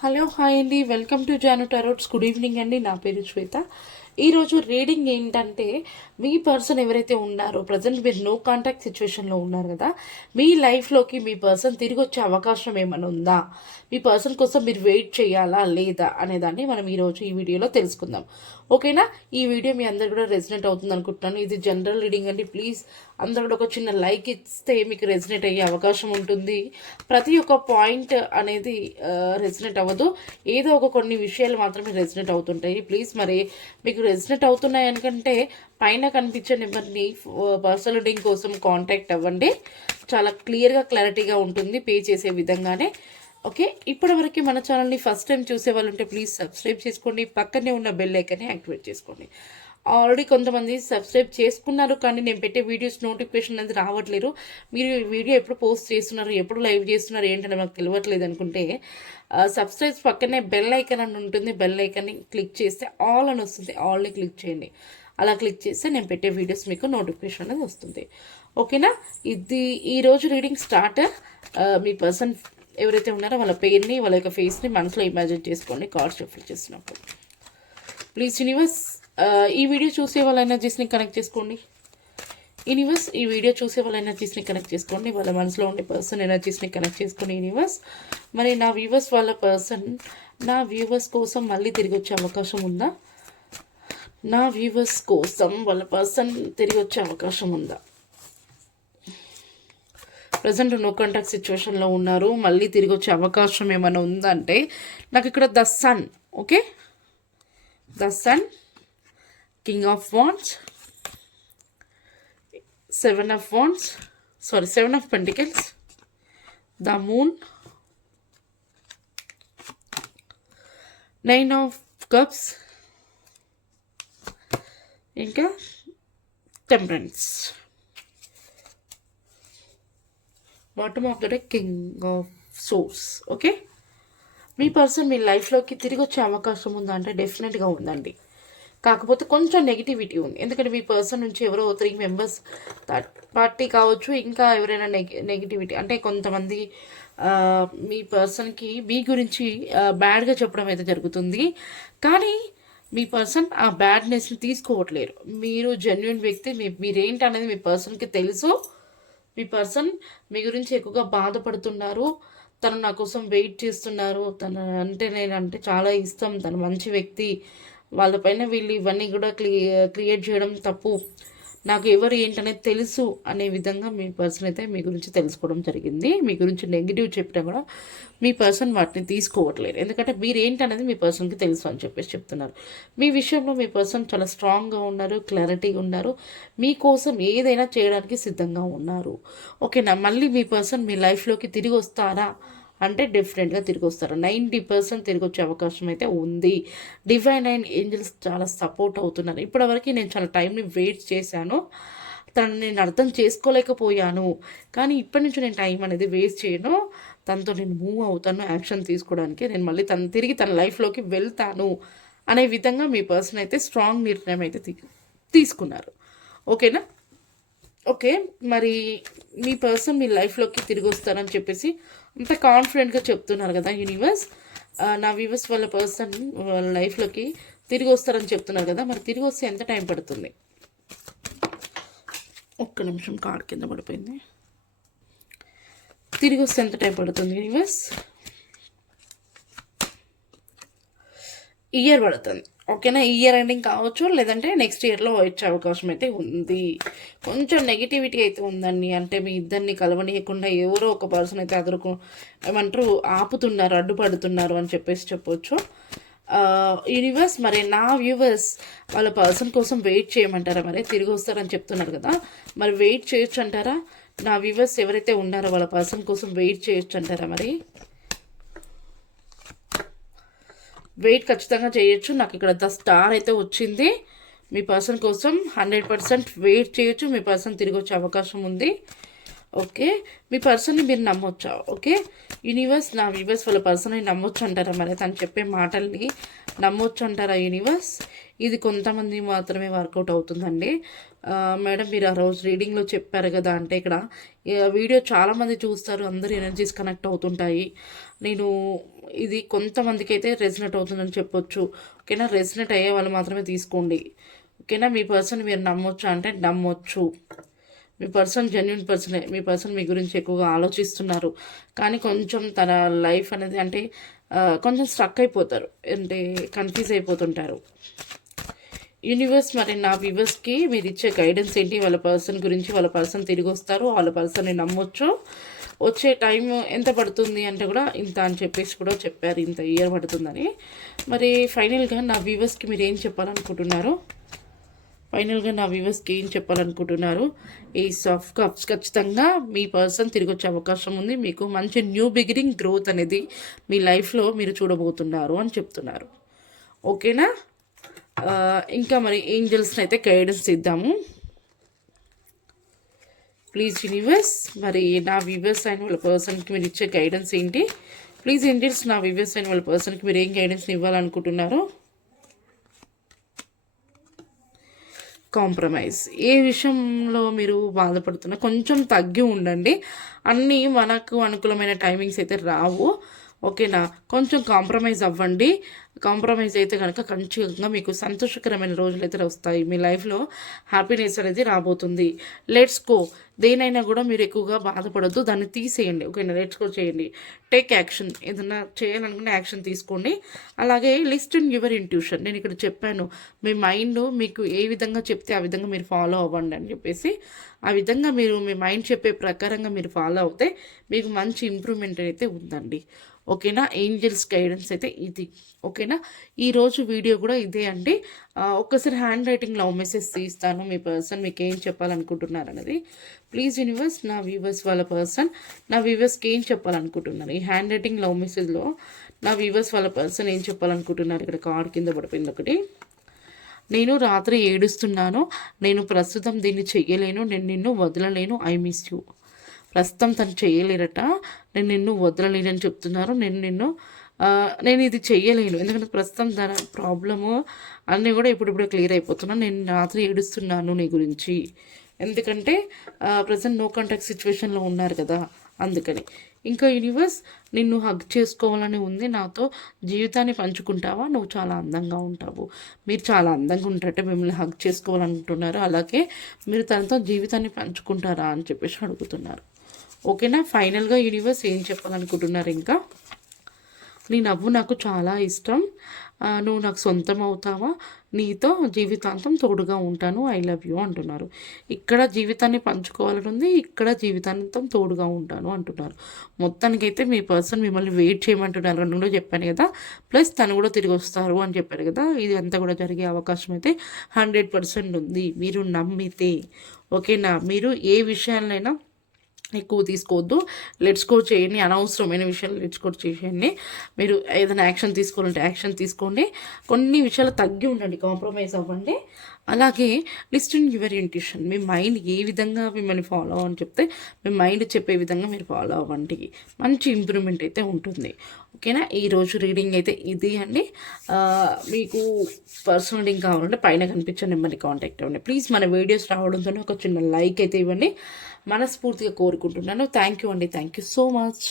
Hello hi అండి. Welcome to Janu tarots. Good evening అండి. నా పేరు శ్వేత. ఈరోజు రీడింగ్ ఏంటంటే మీ పర్సన్ ఎవరైతే ఉన్నారో ప్రజెంట్ మీరు నో కాంటాక్ట్ సిచ్యువేషన్లో ఉన్నారు కదా మీ లైఫ్లోకి మీ పర్సన్ తిరిగి వచ్చే అవకాశం ఏమైనా ఉందా? మీ పర్సన్ కోసం మీరు వెయిట్ చేయాలా లేదా అనేదాన్ని మనం ఈరోజు ఈ వీడియోలో తెలుసుకుందాం. ఓకేనా? ఈ వీడియో మీ అందరు కూడా రెసినేట్ అవుతుంది అనుకుంటున్నాను. ఇది జనరల్ రీడింగ్ అండి. ప్లీజ్ అందరు కూడా ఒక చిన్న లైక్ ఇస్తే మీకు రెసినేట్ అయ్యే అవకాశం ఉంటుంది. ప్రతి ఒక్క పాయింట్ అనేది రెసినెట్ అవ్వదు. ఏదో ఒక కొన్ని విషయాలు మాత్రమే రెసినెట్ అవుతుంటాయి. ప్లీజ్ మరి మీకు రెసినేట్ అవుతున్నాయి అనుకంటే పైన కనిపించే నెంబర్ని పర్సనల్ రీడింగ్ కోసం కాంటాక్ట్ అవ్వండి. చాలా క్లియర్గా క్లారిటీగా ఉంటుంది. పే చేసే విధంగానే. ఓకే? ఇప్పటివరకు మన ఛానల్ని ఫస్ట్ టైం చూసే వాళ్ళు ఉంటే ప్లీజ్ సబ్స్క్రైబ్ చేసుకోండి. పక్కనే ఉన్న బెల్ ఐకన్ని యాక్టివేట్ చేసుకోండి. ఆల్రెడీ కొంతమంది సబ్స్క్రైబ్ చేసుకున్నారు కానీ నేను పెట్టే వీడియోస్ నోటిఫికేషన్ అనేది రావట్లేదు. మీరు వీడియో ఎప్పుడు పోస్ట్ చేస్తున్నారు ఎప్పుడు లైవ్ చేస్తున్నారు ఏంటంటే మాకు తెలియట్లేదు అనుకుంటే సబ్స్క్రైబ్ పక్కనే బెల్ ఐకన్ అని ఉంటుంది. బెల్ ఐకన్ని క్లిక్ చేస్తే ఆల్ అని వస్తుంది. ఆల్ని క్లిక్ చేయండి. అలా క్లిక్ చేస్తే నేను పెట్టే వీడియోస్ మీకు నోటిఫికేషన్ అనేది వస్తుంది. ఓకేనా? ఇది ఈరోజు రీడింగ్ స్టార్ట్. మీ పర్సన్ ఎవరైతే ఉన్నారో వాళ్ళ పేరుని వాళ్ళ యొక్క ఫేస్ని మనసులో ఇమాజిన్ చేసుకోండి కార్డ్ షఫల్ చేసినప్పుడు ప్లీజ్ యూనివర్స్ ఈ వీడియో చూసే వాళ్ళ ఎనర్జీస్ని కనెక్ట్ చేసుకోండి. యూనివర్స్ ఈ వీడియో చూసే వాళ్ళ ఎనర్జీస్ని కనెక్ట్ చేసుకోండి. వాళ్ళ మనసులో ఉండే పర్సన్ ఎనర్జీస్ని కనెక్ట్ చేసుకోండి యూనివర్స్ మరి నా వ్యూవర్స్ వాళ్ళ పర్సన్ నా వ్యూవర్స్ కోసం మళ్ళీ తిరిగి వచ్చే అవకాశం ఉందా? నా వ్యూవర్స్ కోసం వాళ్ళ పర్సన్ తిరిగి వచ్చే అవకాశం ఉందా? ప్రజెంట్ నో కాంటాక్ట్ సిచ్యువేషన్లో ఉన్నారు. మళ్ళీ తిరిగి వచ్చే అవకాశం ఏమైనా ఉందంటే నాకు ఇక్కడ the sun okay the sun king of wands seven of wands sorry seven of pentacles the moon nine of cups ఇంకా temperance bottom of the day king of swords okay me person మీ లైఫ్లోకి తిరిగి వచ్చే అవకాశం ఉందా అంటే డెఫినెట్గా ఉందండి. కాకపోతే కొంచెం నెగిటివిటీ ఉంది. ఎందుకంటే మీ పర్సన్ నుంచి ఎవరో త్రీ మెంబర్స్ థర్డ్ పార్టీ కావచ్చు ఇంకా ఎవరైనా నెగి నెగిటివిటీ అంటే కొంతమంది మీ పర్సన్కి మీ గురించి బ్యాడ్గా చెప్పడం అయితే జరుగుతుంది. కానీ మీ పర్సన్ ఆ బ్యాడ్నెస్ని తీసుకోవట్లేరు. మీరు జెన్యున్ వ్యక్తి మీ మీరేంటి అనేది మీ పర్సన్కి తెలుసు. మీ పర్సన్ మీ గురించి ఎక్కువగా బాధపడుతున్నారు. తను నా కోసం వెయిట్ చేస్తున్నారు. తను అంటే నేను అంటే చాలా ఇష్టం. తను మంచి వ్యక్తి. వాళ్ళపైన వీళ్ళు ఇవన్నీ కూడా క్లియర్ క్రియేట్ చేయడం తప్పు. నాకు ఎవరు ఏంటనేది తెలుసు అనే విధంగా మీ పర్సన్ అయితే మీ గురించి తెలుసుకోవడం జరిగింది. మీ గురించి నెగిటివ్ చెప్పినా కూడా మీ పర్సన్ వాటిని తీసుకోవట్లేదు. ఎందుకంటే మీరు ఏంటనేది మీ పర్సన్కి తెలుసు అని చెప్పేసి చెప్తున్నారు. మీ విషయంలో మీ పర్సన్ చాలా స్ట్రాంగ్గా ఉన్నారు క్లారిటీగా ఉన్నారు. మీకోసం ఏదైనా చేయడానికి సిద్ధంగా ఉన్నారు. ఓకేనా మళ్ళీ మీ పర్సన్ మీ లైఫ్లోకి తిరిగి వస్తారా? అంటే డిఫరెంట్గా తిరిగి వస్తారు నైంటీ పర్సెంట్ తిరిగి వచ్చే అవకాశం అయితే ఉంది. డివైన్ అండ్ ఏంజల్స్ చాలా సపోర్ట్ అవుతున్నారు. ఇప్పటివరకు నేను చాలా టైంని వెయిట్ చేశాను. తనని నేను అర్థం చేసుకోలేకపోయాను. కానీ ఇప్పటి నుంచి నేను టైం అనేది వేస్ట్ చేయను. తనతో నేను మూవ్ అవుతాను యాక్షన్ తీసుకోవడానికి. నేను మళ్ళీ తను తిరిగి తన లైఫ్లోకి వెళ్తాను అనే విధంగా మీ పర్సన్ అయితే స్ట్రాంగ్ నిర్ణయం అయితే తీ- తీసుకున్నారు. ఓకేనా ఓకే మరి మీ పర్సన్ మీ లైఫ్లోకి తిరిగి వస్తారని చెప్పేసి అంత కాన్ఫిడెంట్గా చెప్తున్నారు కదా యూనివర్స్ నా వ్యూవర్స్ వాళ్ళ పర్సన్ వాళ్ళ లైఫ్లోకి తిరిగి వస్తారని చెప్తున్నారు కదా మరి తిరిగి వస్తే ఎంత టైం పడుతుంది? ఒక్క నిమిషం కార్డ్ కింద పడిపోయింది. తిరిగి వస్తే ఎంత టైం పడుతుంది యూనివర్స్ ఇయర్ పడుతుంది. ఓకేనా? ఈ ఇయర్ ఎండింగ్ కావచ్చు లేదంటే నెక్స్ట్ ఇయర్లో వచ్చే అవకాశం అయితే ఉంది. కొంచెం నెగిటివిటీ అయితే ఉందండి. అంటే మీ ఇద్దరిని కలవనీయకుండా ఎవరో ఒక పర్సన్ అయితే అదురుకు ఏమంటారు ఆపుతున్నారు అడ్డుపడుతున్నారు అని చెప్పేసి చెప్పొచ్చు. యూనివర్స్ మరి నా వ్యూవర్స్ వాళ్ళ పర్సన్ కోసం వెయిట్ చేయమంటారా మరి? తిరిగి వస్తారని చెప్తున్నారు కదా. మరి వెయిట్ చేయొచ్చు అంటారా నా వ్యూవర్స్ ఎవరైతే ఉన్నారో వాళ్ళ పర్సన్ కోసం వెయిట్ చేయొచ్చు అంటారా మరి? వెయిట్ ఖచ్చితంగా చేయొచ్చు. నాకు ఇక్కడ ద స్టార్ అయితే వచ్చింది. మీ పర్సన్ కోసం హండ్రెడ్ పర్సెంట్ వెయిట్ చేయొచ్చు. మీ పర్సన్ తిరిగి వచ్చే అవకాశం ఉంది. ఓకే? మీ పర్సన్ని మీరు నమ్మొచ్చా? ఓకే? యూనివర్స్ నా యూనివర్స్ వాళ్ళ పర్సన్ని నమ్మొచ్చు అంటారా మరి? తను చెప్పే మాటల్ని నమ్మొచ్చు అంటారా యూనివర్స్? ఇది కొంతమంది మాత్రమే వర్కౌట్ అవుతుందండి. మేడం మీరు ఆ రోజు రీడింగ్లో చెప్పారు కదా అంటే ఇక్కడ వీడియో చాలామంది చూస్తారు అందరు ఎనర్జీస్ కనెక్ట్ అవుతుంటాయి. నేను ఇది కొంతమందికి అయితే రెసినెట్ అవుతుందని చెప్పొచ్చు. ఓకేనా? రెసినెట్ అయ్యే వాళ్ళు మాత్రమే తీసుకోండి. ఓకేనా? మీ పర్సన్ మీరు నమ్మొచ్చు అంటే నమ్మొచ్చు. మీ పర్సన్ జెన్యున్ పర్సనే. మీ పర్సన్ మీ గురించి ఎక్కువగా ఆలోచిస్తున్నారు. కానీ కొంచెం తన లైఫ్ అనేది అంటే కొంచెం స్ట్రక్ అయిపోతారు. అంటే కన్ఫ్యూజ్ అయిపోతుంటారు. యూనివర్స్ మరి నా వ్యూవర్స్కి మీరు ఇచ్చే గైడెన్స్ ఏంటి? వాళ్ళ పర్సన్ గురించి వాళ్ళ పర్సన్ తిరిగి వస్తారు. వాళ్ళ పర్సన్ని నమ్మొచ్చు. వచ్చే టైం ఎంత పడుతుంది అంటే కూడా ఇంత అని చెప్పేసి కూడా చెప్పారు. ఇంత ఇయర్ పడుతుందని. మరి ఫైనల్గా నా వ్యూవర్స్కి మీరు ఏం చెప్పాలనుకుంటున్నారు? ఫైనల్గా నా వ్యూవర్స్కి ఏం చెప్పాలనుకుంటున్నారు? ఈ సాఫ్ట్ కప్స్ ఖచ్చితంగా మీ పర్సన్ తిరిగి వచ్చే అవకాశం ఉంది. మీకు మంచి న్యూ బిగినింగ్ గ్రోత్ అనేది మీ లైఫ్లో మీరు చూడబోతున్నారు అని చెప్తున్నారు. ఓకేనా ఇంకా మరి ఏంజల్స్ని అయితే గైడెన్స్ ఇద్దాము. ప్లీజ్ యూనివర్స్ మరి నా వ్యూవర్స్ అయిన వాళ్ళ పర్సన్కి మీరు ఇచ్చే గైడెన్స్ ఏంటి? ప్లీజ్ ఏంజల్స్ నా వ్యూవర్స్ అయిన వాళ్ళ పర్సన్కి మీరు ఏం గైడెన్స్ ఇవ్వాలనుకుంటున్నారో? కాంప్రమైజ్ ఏ విషయంలో మీరు బాధపడుతున్నా కొంచెం తగ్గి ఉండండి. అన్నీ మనకు అనుకూలమైన టైమింగ్స్ అయితే రావు. ఓకేనా? కొంచెం కాంప్రమైజ్ అవ్వండి. కాంప్రమైజ్ అయితే కనుక ఖచ్చితంగా మీకు సంతోషకరమైన రోజులు అయితే వస్తాయి. మీ లైఫ్లో హ్యాపీనెస్ అనేది రాబోతుంది. లెట్స్ గో దేనైనా కూడా మీరు ఎక్కువగా బాధపడద్దు. దాన్ని తీసేయండి. ఓకేనా? లెట్స్ గో చేయండి. టేక్ యాక్షన్ ఏదన్నా చేయాలనుకున్న యాక్షన్ తీసుకోండి. అలాగే లిస్ట్ ఇన్ యువర్ ఇంట్యూషన్ నేను ఇక్కడ చెప్పాను. మీ మైండ్ మీకు ఏ విధంగా చెప్తే ఆ విధంగా మీరు ఫాలో అవ్వండి అని చెప్పేసి. ఆ విధంగా మీరు మీ మైండ్ చెప్పే ప్రకారంగా మీరు ఫాలో అవుతే మీకు మంచి ఇంప్రూవ్మెంట్ అయితే ఉందండి. ఓకేనా? ఏంజల్స్ గైడెన్స్ అయితే ఇది. ఓకేనా? ఈరోజు వీడియో కూడా ఇదే అండి. ఒక్కసారి హ్యాండ్ రైటింగ్ లవ్ మెసేజ్ తీస్తాను. మీ పర్సన్ మీకు ఏం చెప్పాలనుకుంటున్నారు అనేది. ప్లీజ్ యూనివర్స్ నా వ్యూవర్స్ వాళ్ళ పర్సన్ నా వ్యూవర్స్కి ఏం చెప్పాలనుకుంటున్నారు? ఈ హ్యాండ్ రైటింగ్ లవ్ మెసేజ్లో నా వ్యూవర్స్ వాళ్ళ పర్సన్ ఏం చెప్పాలనుకుంటున్నారు? ఇక్కడ కార్డ్ కింద పడిపోయింది ఒకటి. నేను రాత్రి ఏడుస్తున్నాను. నేను ప్రస్తుతం దీన్ని చెయ్యలేను. నేను నిన్ను వదలలేను. ఐ మిస్ యూ ప్రస్తుతం తను చేయలేరట. నేను నిన్ను వదలలేనని చెప్తున్నారు. నేను నిన్ను నేను ఇది చెయ్యలేను. ఎందుకంటే ప్రస్తుతం దాని ప్రాబ్లము అన్నీ కూడా ఇప్పుడిప్పుడే క్లియర్ అయిపోతున్నాను నేను రాత్రి ఏడుస్తున్నాను నీ గురించి. ఎందుకంటే ప్రజెంట్ నో కాంటాక్ట్ సిచ్యువేషన్లో ఉన్నారు కదా అందుకని. ఇంకా యూనివర్స్ నిన్ను హగ్ చేసుకోవాలని ఉంది. నాతో జీవితాన్ని పంచుకుంటావా? నువ్వు చాలా అందంగా ఉంటావు. మీరు చాలా అందంగా ఉంటారంటే మిమ్మల్ని హగ్ చేసుకోవాలనుకుంటున్నారు. అలాగే మీరు తనతో జీవితాన్ని పంచుకుంటారా అని చెప్పేసి అడుగుతున్నారు. ఓకేనా? ఫైనల్గా యూనివర్స్ ఏం చెప్పాలనుకుంటున్నారు ఇంకా? నీ నవ్వు నాకు చాలా ఇష్టం. నువ్వు నాకు సొంతం అవుతావా? నీతో జీవితాంతం తోడుగా ఉంటాను. ఐ లవ్ యూ అంటున్నారు. ఇక్కడ జీవితాన్ని పంచుకోవాలని ఉంది ఇక్కడ జీవితాంతం తోడుగా ఉంటాను అంటున్నారు. మొత్తానికైతే మీ పర్సన్ మిమ్మల్ని వెయిట్ చేయమంటున్నారు. అని కూడా చెప్పాను కదా. ప్లస్ తను కూడా తిరిగి వస్తారు అని చెప్పారు కదా. ఇది అంతా కూడా జరిగే అవకాశం అయితే హండ్రెడ్ పర్సెంట్ ఉంది. మీరు నమ్మితే. ఓకేనా? మీరు ఏ విషయాలైనా ఎక్కువ తీసుకోవద్దు. లెట్స్ గో చేయండి. అనవసరమైన విషయాలు లెట్స్ గో చేసేయండి మీరు ఏదైనా యాక్షన్ తీసుకోవాలంటే యాక్షన్ తీసుకోండి. కొన్ని విషయాలు తగ్గి ఉండండి. కాంప్రమైజ్ అవ్వండి. అలాగే లిస్ట్ ఇన్ యువర్ ఇంట్యూషన్ మీ మైండ్ ఏ విధంగా మిమ్మల్ని ఫాలో అని చెప్తే మీ మైండ్ చెప్పే విధంగా మీరు ఫాలో అవ్వండి. మంచి ఇంప్రూవ్మెంట్ అయితే ఉంటుంది. ఓకేనా? ఈరోజు రీడింగ్ అయితే ఇది అండి. మీకు పర్సనల్ రీడింగ్ కావాలంటే పైన కనిపించే నెంబర్ని కాంటాక్ట్ అవ్వండి. ప్లీజ్ మన వీడియోస్ రావడంతో ఒక చిన్న లైక్ అయితే ఇవ్వండి. మనస్ఫూర్తిగా కోరుకుంటున్నాను. థ్యాంక్ యూ అండి. Thank you so much